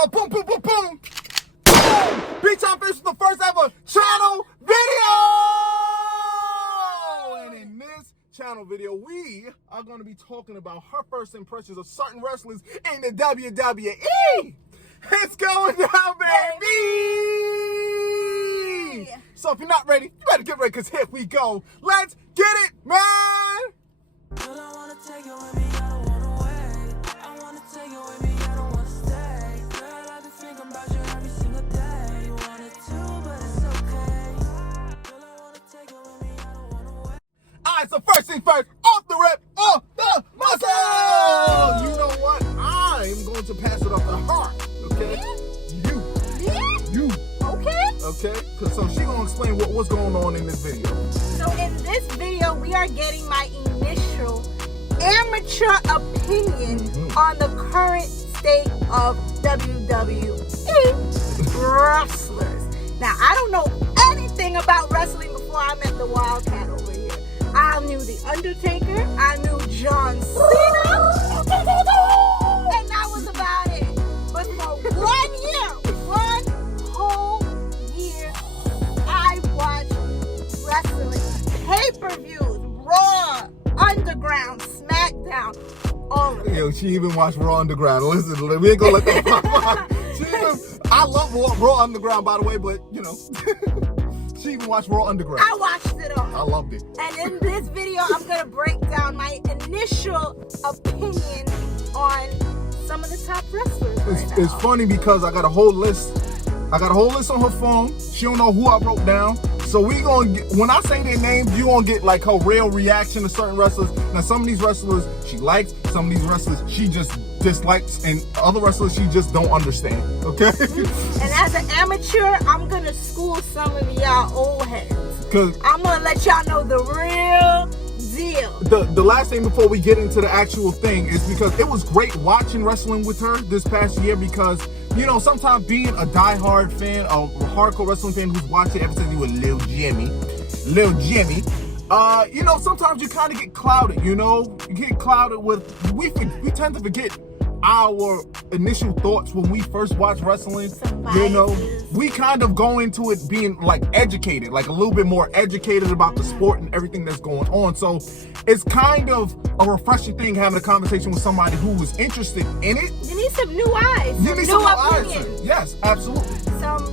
go boom, boom, boom, boom. Boom! Big Time Fish is the first ever channel video! And in this channel video, we are going to be talking about her first impressions of certain wrestlers in the WWE. It's going down, baby! So if you're not ready, you better get ready, because here we go. Let's get it, man! But I wanna take you with me, I don't wanna wait. I wanna take you with me, I don't wanna stay. Girl, I've been thinking about you every single day. You wanted to, but it's okay. Girl, I wanna take you with me, I don't wanna wait. Alright, so first thing first, off the rip, off the muscle! You know what? I'm going to pass it off to her, okay? You. Okay? So she gonna explain what's going on in this video. So in this video, we are getting my initial amateur opinion on the current state of WWE wrestlers. Now, I don't know anything about wrestling before I met the Wildcat over here. I knew The Undertaker, I knew John Cena, and that was about it. But for 1 year, one whole year, I watched wrestling, pay-per-views, Raw, Underground, SmackDown, all of it. Yo, she even watched Raw Underground. Listen, we ain't gonna let that pop. I love Raw Underground, by the way, but you know, she even watched Raw Underground. I watched it all. I loved it. And in this video, I'm gonna break down my initial opinion on some of the top wrestlers right now. It's funny because I got a whole list. I got a whole list on her phone. She don't know who I wrote down. So we gonna get, when I say their names, you gonna get like her real reaction to certain wrestlers. Now some of these wrestlers she likes, some of these wrestlers she just dislikes, and other wrestlers she just don't understand. Okay? And as an amateur, I'm gonna school some of y'all old heads. Cause I'm gonna let y'all know the real deal. the last thing before we get into the actual thing is because it was great watching wrestling with her this past year, because you know, sometimes being a diehard fan, a hardcore wrestling fan who's watched it ever since you were Lil Jimmy, you know, sometimes you kind of get clouded, you know? You get clouded with, we tend to forget our initial thoughts when we first watch wrestling. You know, we kind of go into it being like educated, like a little bit more educated about the sport and everything that's going on. So it's kind of a refreshing thing having a conversation with somebody who was interested in it. You need some new eyes. You need some new eyes. Yes, absolutely. Some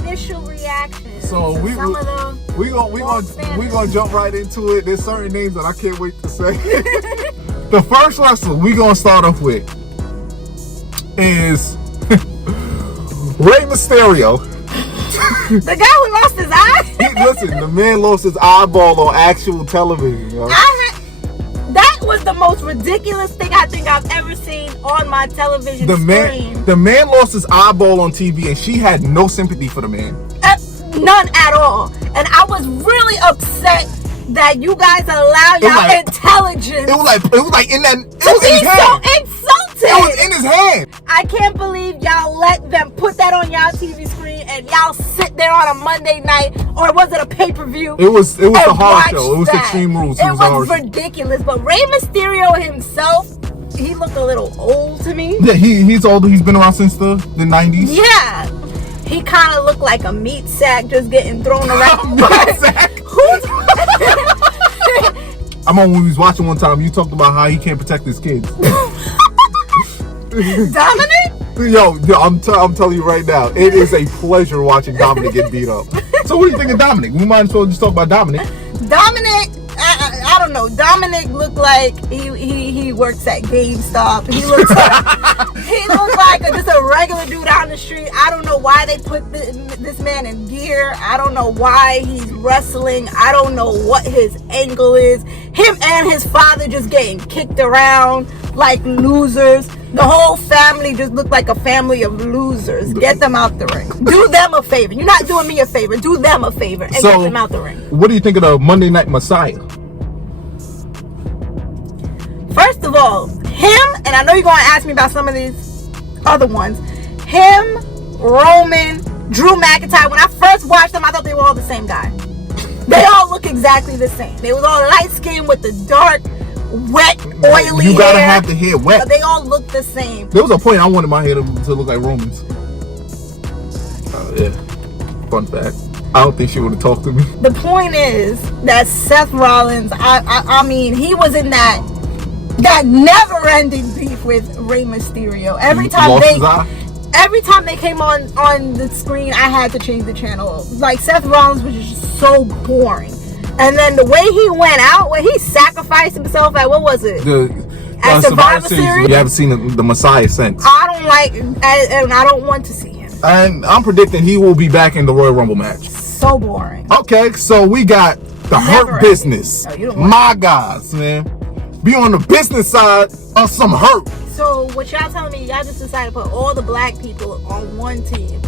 initial reactions. So we gonna jump right into it. There's certain names that I can't wait to say. The first wrestler we gonna start off with is Rey Mysterio. The guy who lost his eye? Listen, the man lost his eyeball on actual television. Yo. That was the most ridiculous thing I think I've ever seen on my television screen. The man lost his eyeball on TV, and she had no sympathy for the man. None at all. And I was really upset that you guys allow your intelligence. It was like in that. It was in his hand. So insulted. It was in his hand. I can't believe y'all let them put that on y'all TV screen and y'all sit there on a Monday night, or was it a pay-per-view? It was the horror show. It was Extreme Rules. It was ridiculous. But Rey Mysterio himself, he looked a little old to me. Yeah, he's old. He's been around since the 90s. Yeah. He kind of looked like a meat sack just getting thrown around. Meat sack? I remember when we was watching one time, you talked about how he can't protect his kids. Dominik? Yo, I'm telling you right now, it is a pleasure watching Dominik get beat up. So what do you think of Dominik? We might as well just talk about Dominik. Dominik, I don't know. Dominik looked like he works at GameStop. He looks like just a regular dude out on the street. I don't know why they put this man in gear. I don't know why he's wrestling. I don't know what his angle is. Him and his father just getting kicked around like losers. The whole family just looked like a family of losers. Get them out the ring. Do them a favor. You're not doing me a favor. Do them a favor and get them out the ring. What do you think of the Monday Night Messiah? First of all, him, and I know you're going to ask me about some of these other ones. Him, Roman, Drew McIntyre. When I first watched them, I thought they were all the same guy. They all look exactly the same. They was all light skinned with the dark wet, oily You gotta hair. have the hair wet. But they all look the same. There was a point I wanted my hair to look like Roman's. Yeah. Fun fact. I don't think she would have talked to me. The point is that Seth Rollins, I mean, he was in that never-ending beef with Rey Mysterio. Every time they came on the screen, I had to change the channel. Like, Seth Rollins was just so boring. And then the way he went out, when he sacrificed himself at, what was it? At Survivor Series? You haven't seen the Messiah since. I don't like, and I don't want to see him. And I'm predicting he will be back in the Royal Rumble match. So boring. Okay, so we got the Hurt Business. My guys, man. Be on the business side of some hurt. So what y'all telling me, y'all just decided to put all the black people on one team.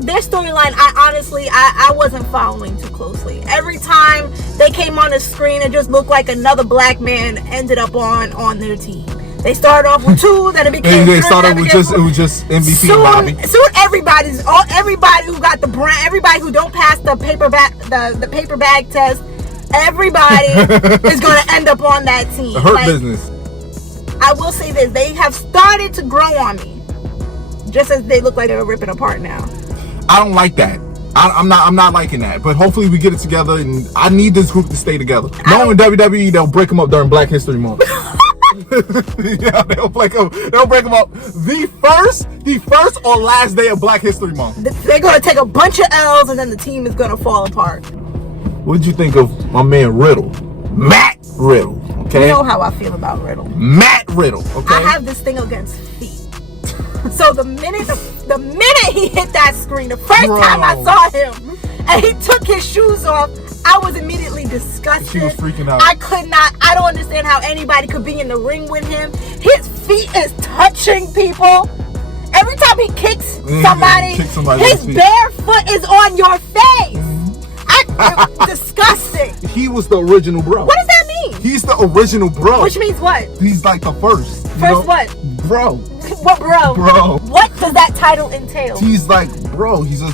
Their storyline, I wasn't following too closely. Every time they came on the screen, it just looked like another black man ended up on their team. They started off with two, then it became three. It was just MVP and Bobby. Soon everybody who got the brand, everybody who don't pass the paper bag test, everybody is going to end up on that team. The Hurt Business. I will say this, they have started to grow on me, just as they look like they're ripping apart now. I don't like that. I'm not liking that. But hopefully we get it together, and I need this group to stay together. Knowing WWE, they'll break them up during Black History Month. Yeah, they'll break them up the first or last day of Black History Month. They're gonna take a bunch of L's, and then the team is gonna fall apart. What did you think of my man Riddle? Matt Riddle. Okay. You know how I feel about Riddle. Matt Riddle. Okay. I have this thing against feet. So the minute he hit that screen, the first time I saw him, and he took his shoes off, I was immediately disgusted. She was freaking out. I don't understand how anybody could be in the ring with him. His feet is touching people. Every time he kicks somebody, his bare foot is on your face. Disgusting. He was the original bro. What does that mean? He's the original bro. Which means what? He's like the first. First what? Bro. What bro? Bro. What does that title entail? He's like bro. He's a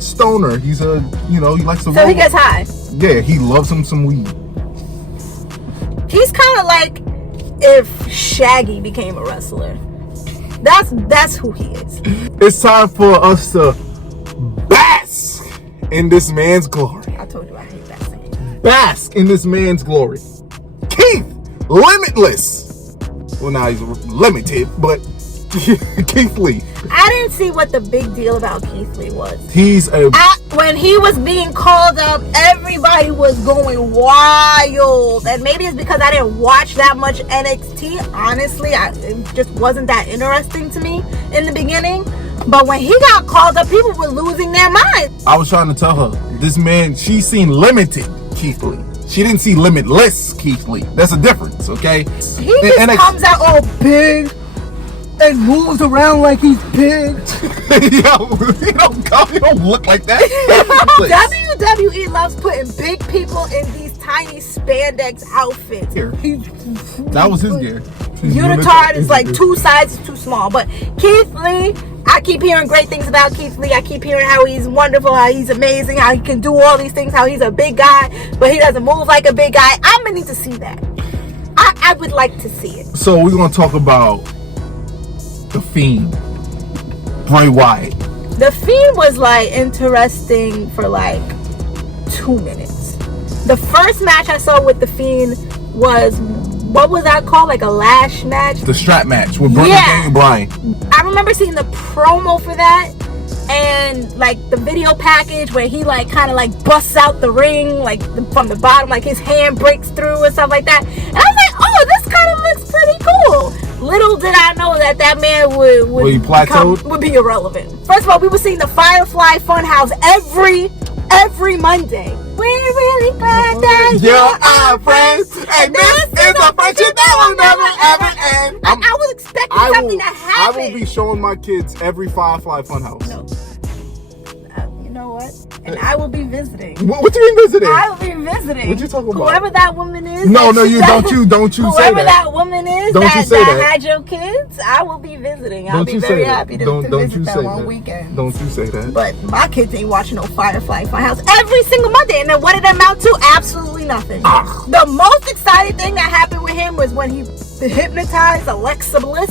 stoner. He's a he likes to. So he gets high. Yeah, he loves him some weed. He's kind of like if Shaggy became a wrestler. That's who he is. It's time for us to bask in this man's glory. I told you I hate that saying. Bask in this man's glory. Keith Limitless. Well, now he's limited, but Keith Lee. I didn't see what the big deal about Keith Lee was. When he was being called up, everybody was going wild. And maybe it's because I didn't watch that much NXT. Honestly, it just wasn't that interesting to me in the beginning. But when he got called up, people were losing their minds. I was trying to tell her, this man, she's seen limited Keith Lee. She didn't see limitless Keith Lee. That's a difference, okay? He just comes out all big and moves around like he's big. Yo, he don't look like that. WWE loves putting big people in these tiny spandex outfits. That was his gear. Unitard is like 2 sizes too small. But Keith Lee, I keep hearing great things about Keith Lee. I keep hearing how he's wonderful, how he's amazing, how he can do all these things, how he's a big guy, but he doesn't move like a big guy. I'm gonna need to see that. I would like to see it. So we're gonna talk about the Fiend, Bray Wyatt. The Fiend was like interesting for like 2 minutes. The first match I saw with the Fiend was, what was that called? Like a lash match? The strap match with Daniel Bryan. I remember seeing the promo for that and like the video package where he like kind of like busts out the ring like from the bottom, like his hand breaks through and stuff like that. And I was like, oh, this kind of looks pretty cool. Little did I know that man would be irrelevant. First of all, we were seeing the Firefly Funhouse every Monday. We're really glad that you're our friends, and this is a friendship that will never ever end. I was expecting something to happen. I will be showing my kids every Firefly Funhouse. No. You know what? that, and I will be visiting. What you mean visiting? I will be visiting. What you talking about? Whoever that woman is. No, don't you say whoever that. that woman is Don't you say that. had your kids, I will be visiting. I'll Don't be you very say that. happy to Don't visit you them say on that. weekends. Don't you say that. But my kids ain't watching no Firefly Funhouse every single Monday. And then what did it amount to? Absolutely nothing. The most exciting thing that happened with him was when he hypnotized Alexa Bliss.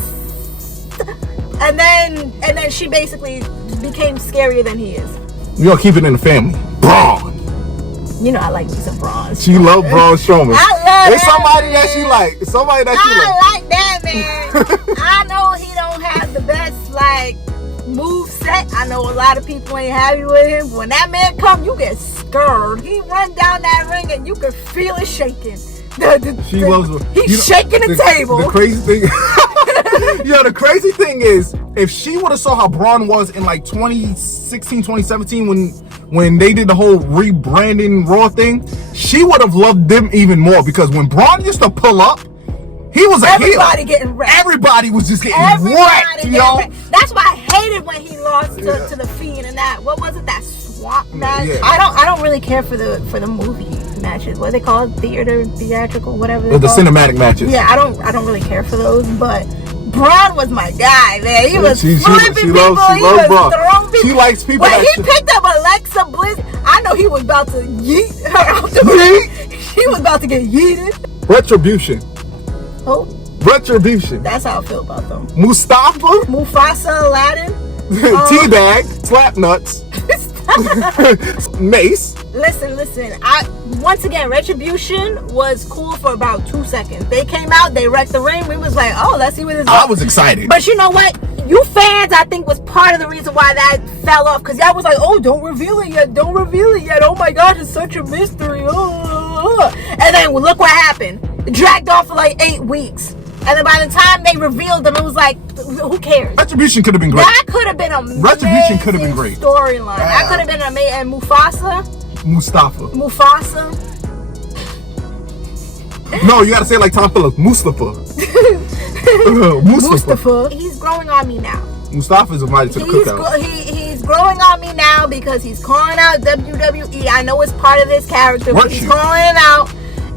And then she basically became scarier than he is. We're gonna keep it in the family. Braun. You know I like me some Braun. She love Braun Strowman. I love It's somebody that she like. It's somebody that she like. I like that man. I know he don't have the best like move set. I know a lot of people ain't happy with him. But when that man come, you get scared. He run down that ring and you can feel it shaking. She loves. He's shaking the table. The crazy thing. The crazy thing is, if she would have saw how Braun was in like 2016, 2017 when they did the whole rebranding Raw thing, she would have loved them even more, because when Braun used to pull up, he was a Everybody heel. getting wrecked. Everybody was just getting wrecked, getting yo. wrecked. That's why I hated when he lost to the Fiend and that. What was it? That swamp match. Yeah. I don't really care for the movie matches. What do they call it? Theatrical, whatever. The cinematic matches. Yeah, I don't really care for those, but Braun was my guy, man. He was She flipping people. He was throwing people. She likes people. When he picked up Alexa Bliss, I know he was about to yeet her out the ring. He was about to get yeeted. Retribution. Oh, Retribution. that's how I feel about them. Mustafa. Mufasa, Aladdin. Teabag. Slap nuts. Mace. Listen. Once again, Retribution was cool for about 2 seconds. They came out, they wrecked the ring. We was like, oh, let's see what this is. I was excited. But you know what? You fans, I think, was part of the reason why that fell off. Because y'all was like, oh, don't reveal it yet. Don't reveal it yet. Oh my God, it's such a mystery. Oh. And then look what happened. It dragged on for like 8 weeks. And then by the time they revealed them, it was like, who cares? Retribution could have been great. That could have been amazing. Retribution could have been great. Storyline. That could have been amazing. And Mufasa. No, you gotta say it like Tom Phillips. Mustafa. Mustafa. He's growing on me now. Mustafa's invited to the cookout. He's growing on me now because he's calling out WWE. I know it's part of this character, but he's calling it out.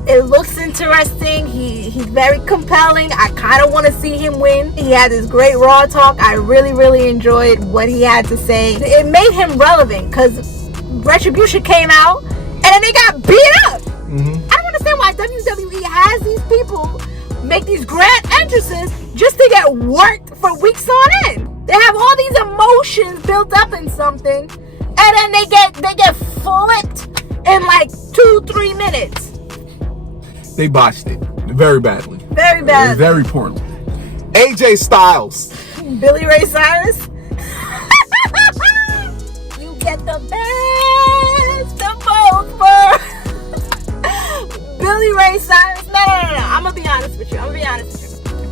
It looks interesting. He's very compelling. I kind of want to see him win. He had this great Raw talk. I really, really enjoyed what he had to say. It made him relevant because Retribution came out and then they got beat up. Mm-hmm. I don't understand why WWE has these people make these grand entrances just to get worked for weeks on end. They have all these emotions built up in something, and then they get flipped in like 2-3 minutes. They botched it very badly. Very bad. Very poorly. AJ Styles. Billy Ray Cyrus. You get the best of both worlds. Billy Ray Cyrus. No. I'm gonna be honest with you.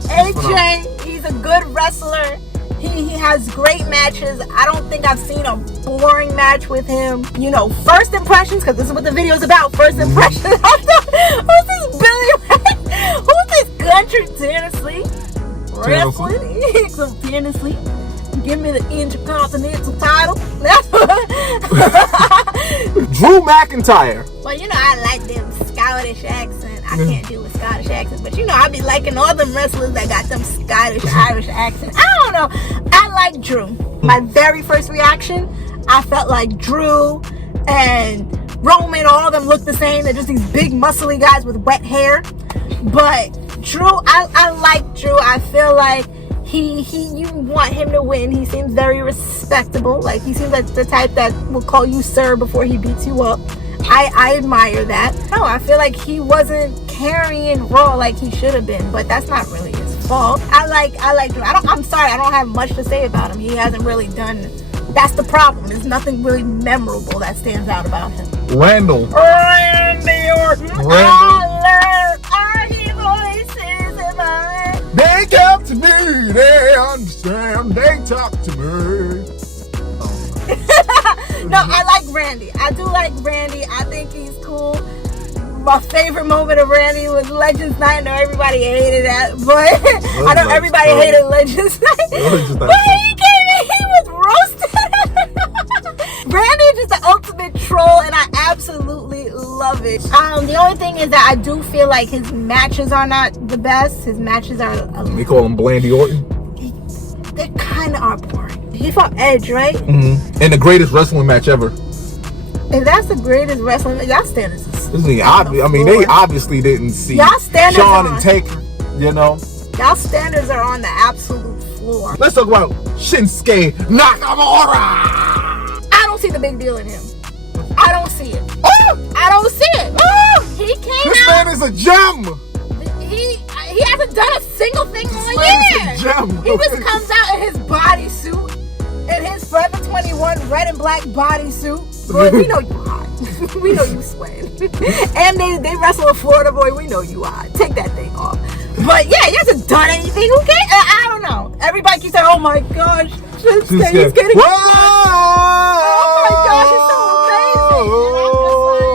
AJ, he's a good wrestler. He has great matches. I don't think I've seen a boring match with him. You know, first impressions, because this is what the video is about. First impressions. Who's this Billy Ray? Who's this country Tennessee? Wrestling? Some Tennessee. Give me the Intercontinental title. Drew McIntyre. Well, you know, I like them Scottish accent. I can't do a Scottish accent, but you know, I be liking all them wrestlers that got them Scottish, Irish accents. I don't know. I like Drew. My very first reaction, I felt like Drew and Roman, all of them look the same. They're just these big, muscly guys with wet hair. But Drew, I like Drew. I feel like you want him to win. He seems very respectable. Like, he seems like the type that will call you sir before he beats you up. I admire that. No, I feel like he wasn't carrying Raw like he should have been, but that's not really his fault. I like Drew. I'm sorry, I don't have much to say about him. He hasn't really done. That's the problem. There's nothing really memorable that stands out about him. Randy Orton. I learned our voices in my head. They come to me, they understand, they talk to me. No, I like Randy. I do like Randy. I think he's cool. My favorite moment of Randy was Legends Night. I know everybody hated that, but I know everybody hated Legends Night. But he was roasted. Randy is just the ultimate love it. The only thing is that I do feel like his matches are not the best. His matches are They call him Randy Orton. They kind of are boring. He fought Edge, right? Mm-hmm. And the greatest wrestling match ever. If that's the greatest wrestling, y'all standards. They obviously didn't see y'all standards Shawn and Taker. You know, y'all standards are on the absolute floor. let's talk about Shinsuke Nakamura. I don't see the big deal in him. I don't see it. Oh! I don't see it. Oh! He came This out. man is a gem. He hasn't done a single thing all This man is year. a gem. He just comes out in his bodysuit, in his Forever 21 red and black bodysuit. Boy, we know you hot. We know you sweating. And they wrestle a Florida boy. We know you hot. Take that thing off. But yeah, he hasn't done anything. Who cares? I don't know. Everybody keeps saying, "Oh my gosh, he's getting." Whoa! Oh my gosh, it's so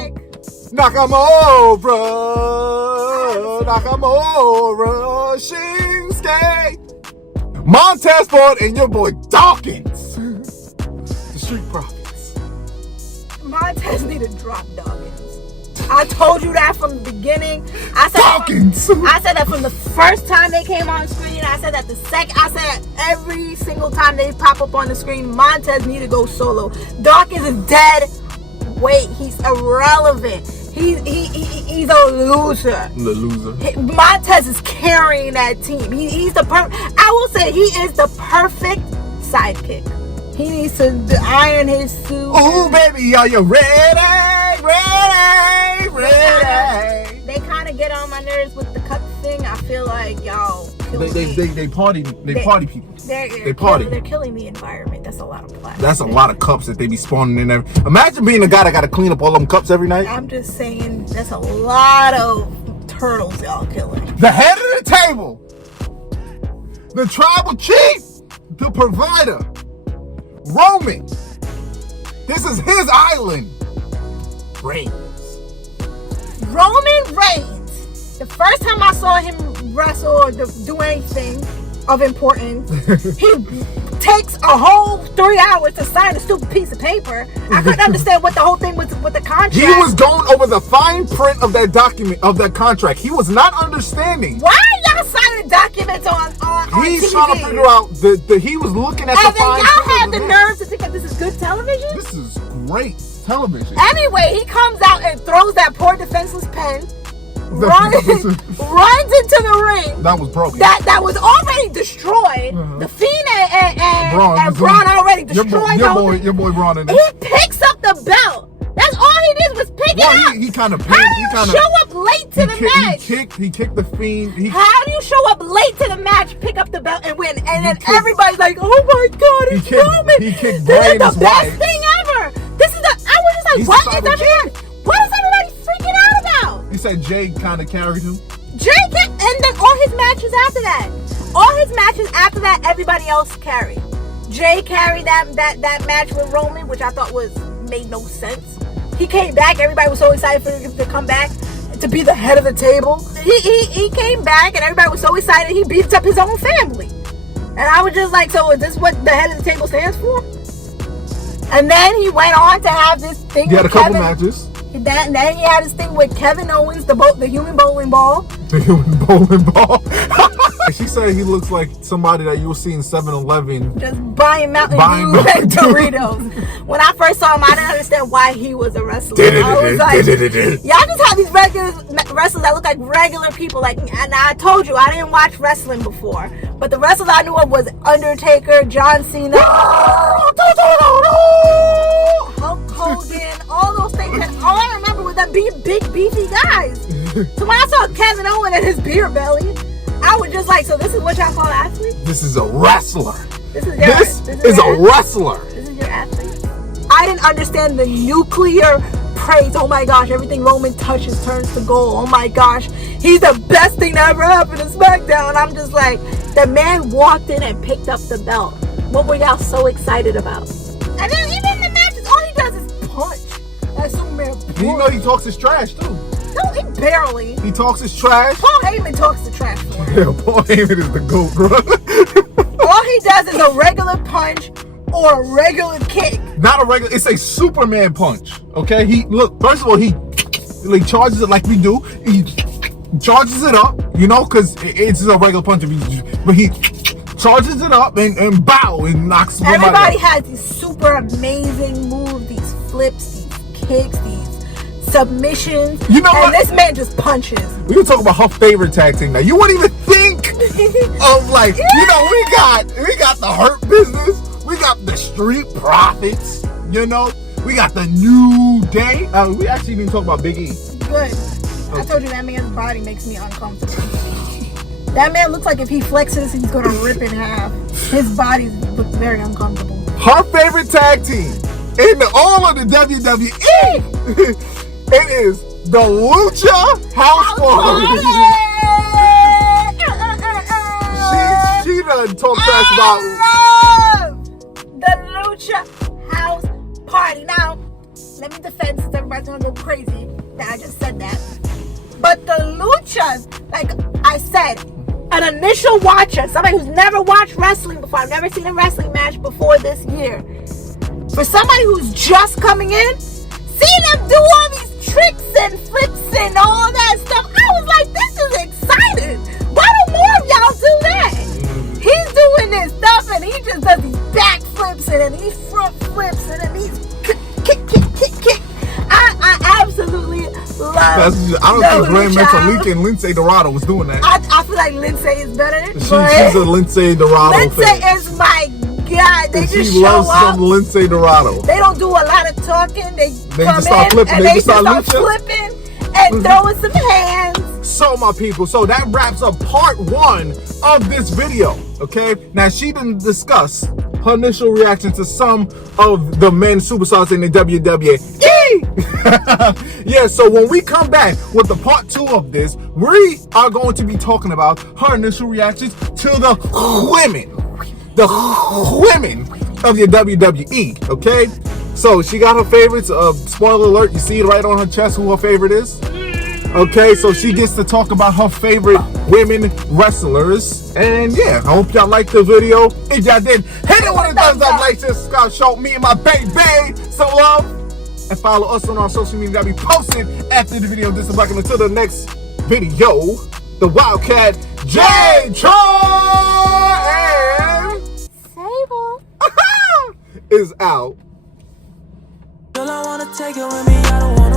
amazing. And I'm just like, Nakamura, Shinsuke, Montez Ford, and your boy Dawkins, the Street Profits. Montez need to drop Dawkins. I told you that from the beginning. I said that from the first time they came on screen. I said that I said every single time they pop up on the screen, Montez need to go solo. Dawkins is dead. Wait, he's irrelevant. He's a loser. The loser. Montez is carrying that team. He's the I will say he is the perfect sidekick. He needs to iron his suit. Oh baby, are you ready? Ready? They kind of get on my nerves with the cup thing. I feel like y'all. They party people. They party. They're killing the environment. That's a lot of plastic. That's a lot of cups that they be spawning in there. Imagine being the guy that got to clean up all them cups every night. I'm just saying, that's a lot of turtles y'all killing. The head of the table, the tribal chief, the provider, Roman. This is his island. Reigns. Roman Reigns. The first time I saw him wrestle or do anything of importance, he takes a whole 3 hours to sign a stupid piece of paper. I couldn't understand what the whole thing was with the contract. He was going over the fine print of that document, of that contract. He was not understanding. Why are y'all signing documents on He's TV? trying to figure out he was looking at and the fine then y'all print. have the nerve to think that this is good television? This is great television. Anyway, he comes out and throws that poor defenseless pen, runs into the ring. That was broken. That was already destroyed. The Fiend and Braun already destroyed. Your boy Braun. He picks up the belt. That's all he did was pick it up. He kind of How do you show up late to the match? He kicked the Fiend. How do you show up late to the match, pick up the belt, and win? And then everybody's like, "Oh my God, it's Roman! He kicked This Bray is and his the best wife. thing ever! This is I was just like, He's what the is tribal everybody? What is everybody freaking out about? He said Jay kind of carried him. And then all his matches after that, everybody else carried. Jay carried that match with Roman, which I thought made no sense. He came back. Everybody was so excited for him to come back to be the head of the table. He came back, and everybody was so excited. He beats up his own family, and I was just like, so is this what the head of the table stands for? And then he went on to have this thing. He had a couple matches. Then he had his thing with Kevin Owens, the human bowling ball. The human bowling ball. She said he looks like somebody that you will see in 7-Eleven. Just buying Mountain Dew and Doritos. When I first saw him, I didn't understand why he was a wrestler. I was like, y'all just have these regular wrestlers that look like regular people. Like, and I told you, I didn't watch wrestling before. But the wrestlers I knew of was Undertaker, John Cena, Hulk Hogan, all those things. And all I remember was them being big, beefy guys. So when I saw Kevin Owens and his beer belly, I was just like, so this is what y'all call athletes? This is a wrestler. This is a wrestler. This is your athlete? I didn't understand the nuclear praise. Oh my gosh, everything Roman touches turns to gold. Oh my gosh, he's the best thing that ever happened to SmackDown. I'm just like, the man walked in and picked up the belt. What were y'all so excited about? And then even in the matches, all he does is punch. That's so man. You know he talks his trash too. No, he barely. He talks his trash. Paul Heyman talks the trash for him. Yeah, Paul Heyman is the GOAT, bro. All he does is a regular punch or a regular kick. Not a regular. It's a Superman punch. Okay. First of all, he like charges it like we do. He charges it up, you know, because it's a regular punch, but he charges it up and bow and knocks somebody Everybody out. has these super amazing moves, these flips, these kicks, these submissions. You know and what? this man just punches. We can talk about her favorite tag team now. You wouldn't even think of like, you know, we got the Hurt Business, we got the Street Profits, you know, we got the New Day. We actually didn't talk about Big E. Good. I told you that man's body makes me uncomfortable. That man looks like if he flexes, he's gonna rip in half. His body looks very uncomfortable. Her favorite tag team in all of the WWE, it is the Lucha House Party. She done talk trash about. I love the Lucha House Party. Now, let me defend since everybody's gonna go crazy that I just said that. But the Luchas, like I said, an initial watcher, somebody who's never watched wrestling before, I've never seen a wrestling match before this year. For somebody who's just coming in, seeing them do all these tricks and flips and all that stuff, I was like, this is exciting. Why don't more of y'all do that? He's doing this stuff and he just does these back flips and then these front flips and then these kick. I absolutely love I don't think Grandmaster Lindsay Dorado was doing that. I feel like Lindsay is better. She's a Lindsay Dorado Lindsay fan. is my God. They just She show loves up. some Lindsay Dorado. They don't do a lot of talking. They come just start in flipping. and They they just just start start flipping and throwing some hands. So my people, so that wraps up part 1 of this video. Okay, now she didn't discuss her initial reaction to some of the men superstars in the WWE. Yeah, so when we come back with the part 2 of this, we are going to be talking about her initial reactions to the women of the WWE. Okay, so she got her favorites. Spoiler alert, you see it right on her chest who her favorite is. Okay, so she gets to talk about her favorite women wrestlers. And yeah, I hope y'all liked the video. If y'all did, hit it with a thumbs up, like, subscribe, show me and my baby some love. And follow us on our social media that'll be posted after the video. Disembarking until the next video. The Wildcat J Troy and Sable is out. Girl, I wanna take it with me, I don't wanna